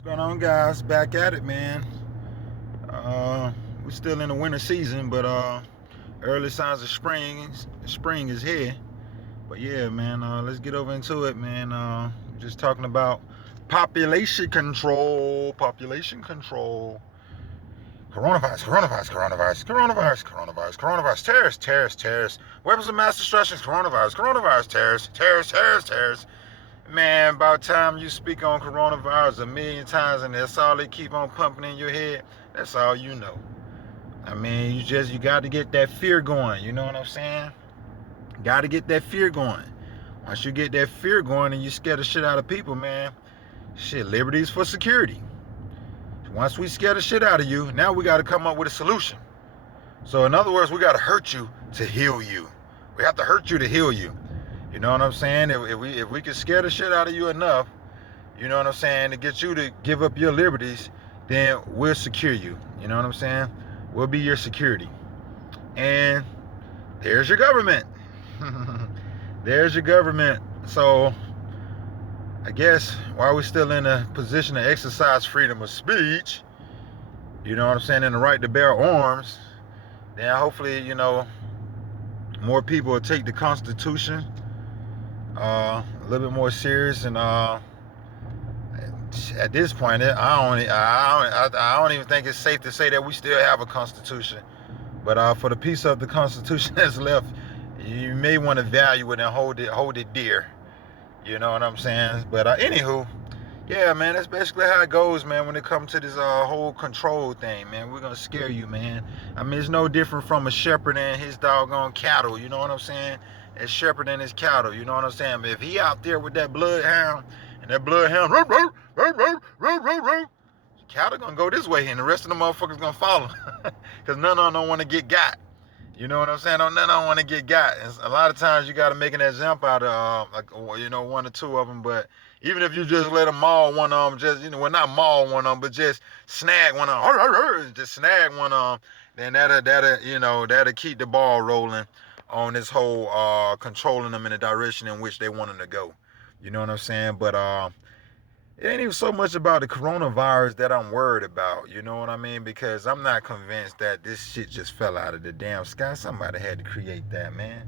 What's going on, guys? Back at it, man. We're still in the winter season, but early signs of spring is here. But yeah, man, let's get over into it, man. Just talking about population control, coronavirus, terrorists, weapons of mass destruction, terrorists. Man, about time you speak on coronavirus a million times and that's all they keep on pumping in your head, that's all you know. I mean, you got to get that fear going, you know what I'm saying? Got to get that fear going. Once you get that fear going and you scare the shit out of people, man, shit, liberties for security. Once we scare the shit out of you, now we got to come up with a solution. So in other words, we got to hurt you to heal you. We have to hurt you to heal you. You know what I'm saying? If we can scare the shit out of you enough, you know what I'm saying, to get you to give up your liberties, then we'll secure you. You know what I'm saying? We'll be your security. And there's your government. There's your government. So I guess while we're still in a position to exercise freedom of speech, you know what I'm saying, and the right to bear arms, then hopefully, more people will take the Constitution a little bit more serious. And at this point, I don't even think it's safe to say that we still have a Constitution. But for the piece of the Constitution that's left, you may want to value it and hold it dear. You know what I'm saying? But anywho, yeah, man, that's basically how it goes, man, when it comes to this whole control thing, man. We're going to scare you, man. I mean, it's no different from a shepherd and his doggone cattle, you know what I'm saying? A shepherd and his cattle, you know what I'm saying? But if he out there with that bloodhound, and that bloodhound, cattle going to go this way, and the rest of the motherfuckers going to follow. Because none of them don't want to get got. You know what I'm saying? None of them want to get got. And a lot of times you got to make an example out of, one or two of them. But even if you just let them maul one of them, not maul one of them, but just snag one of them, just snag one of them, then that'll keep the ball rolling on this whole controlling them in the direction in which they want them to go. You know what I'm saying? But it ain't even so much about the coronavirus that I'm worried about, you know what I mean? Because I'm not convinced that this shit just fell out of the damn sky. Somebody had to create that, man.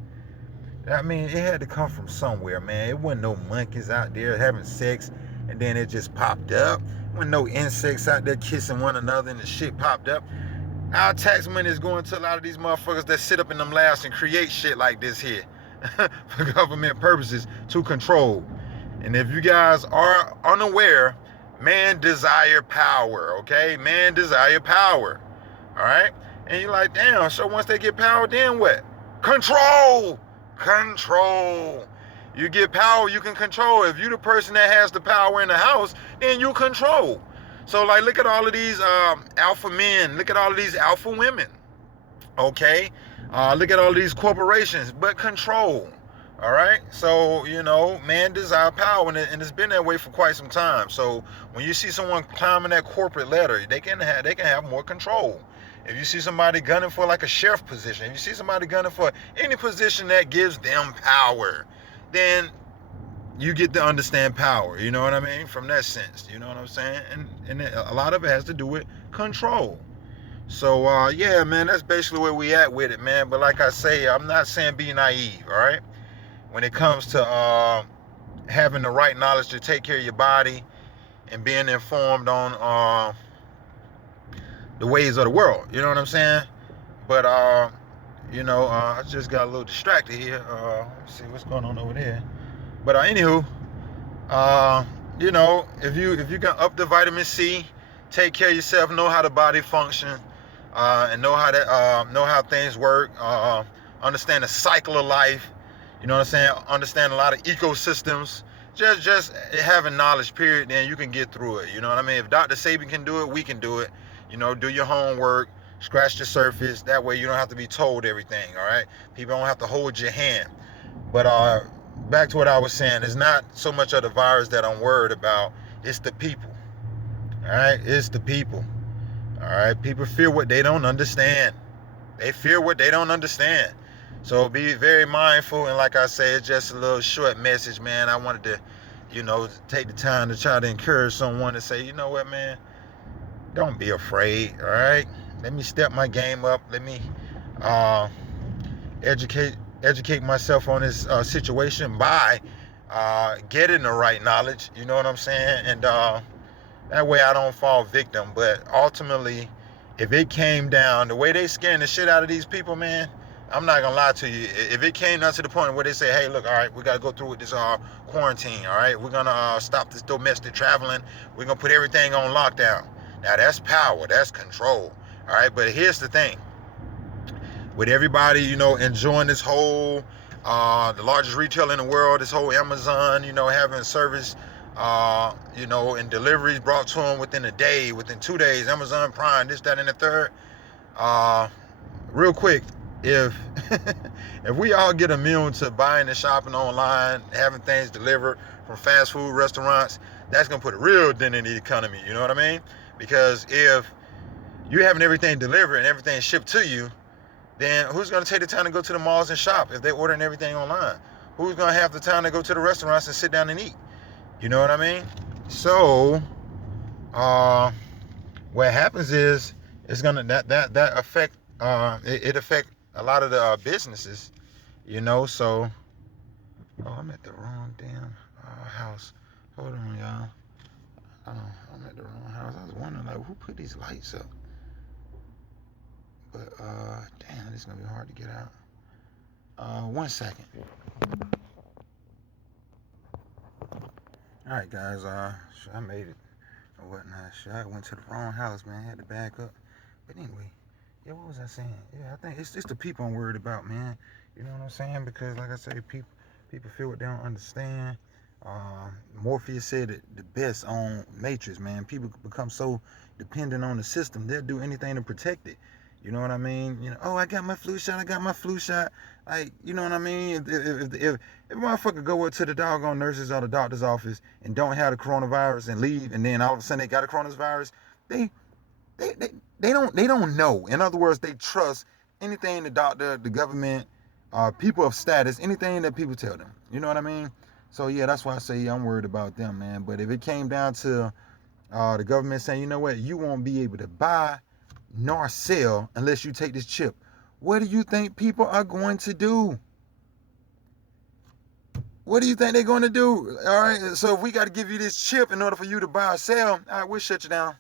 I mean, it had to come from somewhere, man. It wasn't no monkeys out there having sex and then it just popped up. There wasn't no insects out there kissing one another and the shit popped up. Our tax money is going to a lot of these motherfuckers that sit up in them labs and create shit like this here for government purposes to control. And if you guys are unaware, man desire power, okay? Man desire power, all right? And you're like, damn, so once they get power, then what? Control. You get power, you can control. If you're the person that has the power in the house, then you control. So, like, look at all of these alpha men. Look at all of these alpha women, okay? Look at all of these corporations, but control. All right, so man desire power, and it's been that way for quite some time. So when you see someone climbing that corporate ladder, they can have more control. If you see somebody gunning for like a sheriff position, if you see somebody gunning for any position that gives them power, then you get to understand power. You know what I mean? From that sense, you know what I'm saying? And a lot of it has to do with control. So yeah, man, that's basically where we at with it, man. But like I say, I'm not saying be naive. All right. When it comes to having the right knowledge to take care of your body and being informed on the ways of the world, you know what I'm saying? But I just got a little distracted here. Let's see what's going on over there. But anywho, if you can up the vitamin C, take care of yourself, know how the body functions, and know how things work, understand the cycle of life. You know what I'm saying? Understand a lot of ecosystems. Just having knowledge, period, then you can get through it. You know what I mean? If Dr. Sabi can do it, we can do it. Do your homework, scratch the surface. That way you don't have to be told everything, all right? People don't have to hold your hand. But back to what I was saying, it's not so much of the virus that I'm worried about. It's the people, all right? It's the people, all right? People fear what they don't understand. They fear what they don't understand. So be very mindful, and like I said, it's just a little short message, man. I wanted to take the time to try to encourage someone to say, you know what, man, don't be afraid, all right? Let me step my game up. Let me uh, educate myself on this situation by getting the right knowledge, you know what I'm saying? And that way I don't fall victim. But ultimately, if it came down, the way they scaring the shit out of these people, man, I'm not gonna lie to you. If it came down to the point where they say, hey, look, all right, we gotta go through with this quarantine, all right? We're gonna stop this domestic traveling. We're gonna put everything on lockdown. Now that's power, that's control, all right? But here's the thing. With everybody, enjoying this whole, the largest retailer in the world, this whole Amazon, having service, and deliveries brought to them within a day, within 2 days, Amazon Prime, this, that, and the third. Real quick, if if we all get immune to buying and shopping online, having things delivered from fast food restaurants, that's gonna put a real dent in the economy. You know what I mean? Because if you're having everything delivered and everything shipped to you, then who's gonna take the time to go to the malls and shop if they're ordering everything online? Who's gonna have the time to go to the restaurants and sit down and eat? You know what I mean? So, what happens is it's gonna that affect it affect a lot of the businesses, So, I'm at the wrong damn house. Hold on, y'all. I'm at the wrong house. I was wondering like who put these lights up. But damn, this is gonna be hard to get out. 1 second. All right, guys. I made it or whatnot. I went to the wrong house, man. I had to back up. But anyway, yeah. What was I saying? Yeah, I think it's just the people I'm worried about, man. You know what I'm saying? Because like I say, people feel what they don't understand. Morpheus said it the best on Matrix, man. People become so dependent on the system, they'll do anything to protect it. You know what I mean? Oh, I got my flu shot. Like, you know what I mean? If a motherfucker go up to the doggone nurses or the doctor's office and don't have the coronavirus and leave, and then all of a sudden they got a coronavirus, they don't know. In other words, they trust anything the doctor, the government, people of status, anything that people tell them. You know what I mean? So yeah, that's why I say I'm worried about them, man. But if it came down to the government saying, you know what, you won't be able to buy nor sell unless you take this chip, what do you think people are going to do? What do you think they're going to do? All right, so if we got to give you this chip in order for you to buy or sell, all right, we'll shut you down.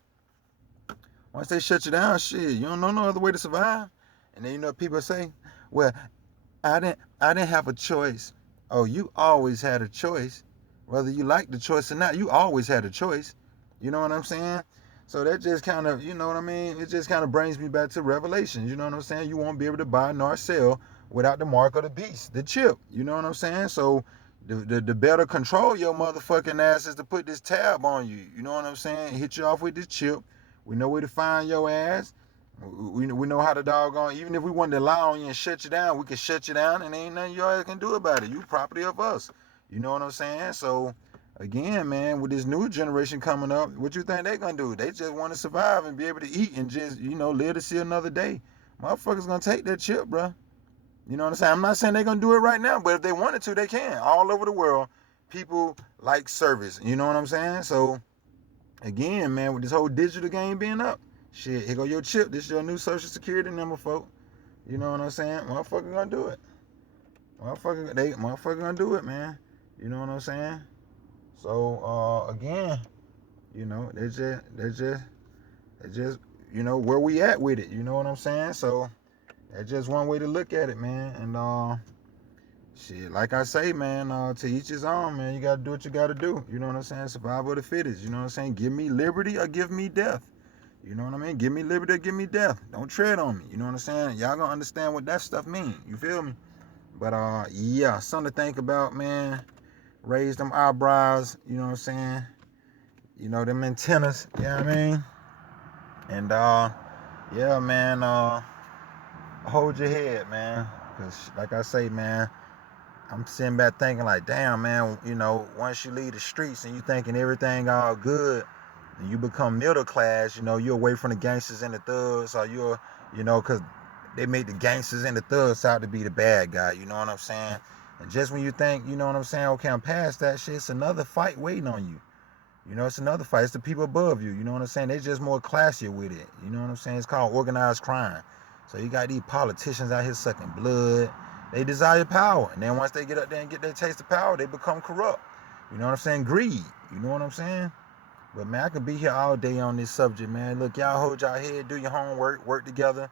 Once they shut you down, shit, you don't know no other way to survive. And then people say, well, I didn't have a choice. Oh, you always had a choice. Whether you like the choice or not, you always had a choice. You know what I'm saying? So that just kind of, you know what I mean? It just kind of brings me back to Revelation. You know what I'm saying? You won't be able to buy nor sell without the mark of the beast, the chip. You know what I'm saying? So the better control your motherfucking ass is to put this tab on you. You know what I'm saying? Hit you off with this chip. We know where to find your ass. We know how to doggone, even if we wanted to lie on you and shut you down, we can shut you down and ain't nothing your ass can do about it. You property of us. You know what I'm saying? So, again, man, with this new generation coming up, what you think they gonna do? They just want to survive and be able to eat and just, live to see another day. Motherfuckers gonna take that chip, bro. You know what I'm saying? I'm not saying they're gonna do it right now, but if they wanted to, they can. All over the world, people like service. You know what I'm saying? So, again, man, with this whole digital game being up, shit, here go your chip. This is your new social security number, folk. You know what I'm saying? Motherfucker gonna do it. Motherfucker gonna do it, man. You know what I'm saying? So again, they just where we at with it. You know what I'm saying? So that's just one way to look at it, man. And shit, like I say, man, to each his own, man. You gotta do what you gotta do. You know what I'm saying? Survival of the fittest. You know what I'm saying? Give me liberty or give me death. You know what I mean? Give me liberty or give me death. Don't tread on me. You know what I'm saying? Y'all gonna understand what that stuff mean. You feel me? But yeah, something to think about, man. Raise them eyebrows. You know what I'm saying? Them antennas. You know what I mean? And yeah, man. Hold your head, man. Cause like I say, man, I'm sitting back thinking like, damn, man. Once you leave the streets and you thinking everything all good, and you become middle class, you're away from the gangsters and the thugs, or because they make the gangsters and the thugs out to be the bad guy. You know what I'm saying? And just when you think, you know what I'm saying, okay, I'm past that shit, it's another fight waiting on you. You know, it's another fight. It's the people above you. You know what I'm saying? They just more classier with it. You know what I'm saying? It's called organized crime. So you got these politicians out here sucking blood. They desire power. And then once they get up there and get their taste of power, they become corrupt. You know what I'm saying? Greed. You know what I'm saying? But man, I could be here all day on this subject, man. Look, y'all hold y'all head, do your homework, work together,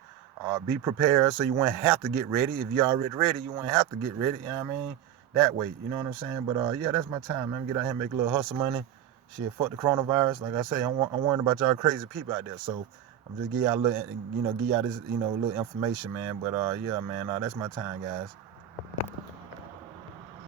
be prepared so you won't have to get ready. If you're already ready, you won't have to get ready. You know what I mean? That way, you know what I'm saying? But yeah, that's my time, man. Get out here and make a little hustle money. Shit, fuck the coronavirus. Like I say, I'm worrying about y'all crazy people out there. So I'm just give y'all a little, give y'all this, little information, man. But yeah, man, that's my time, guys.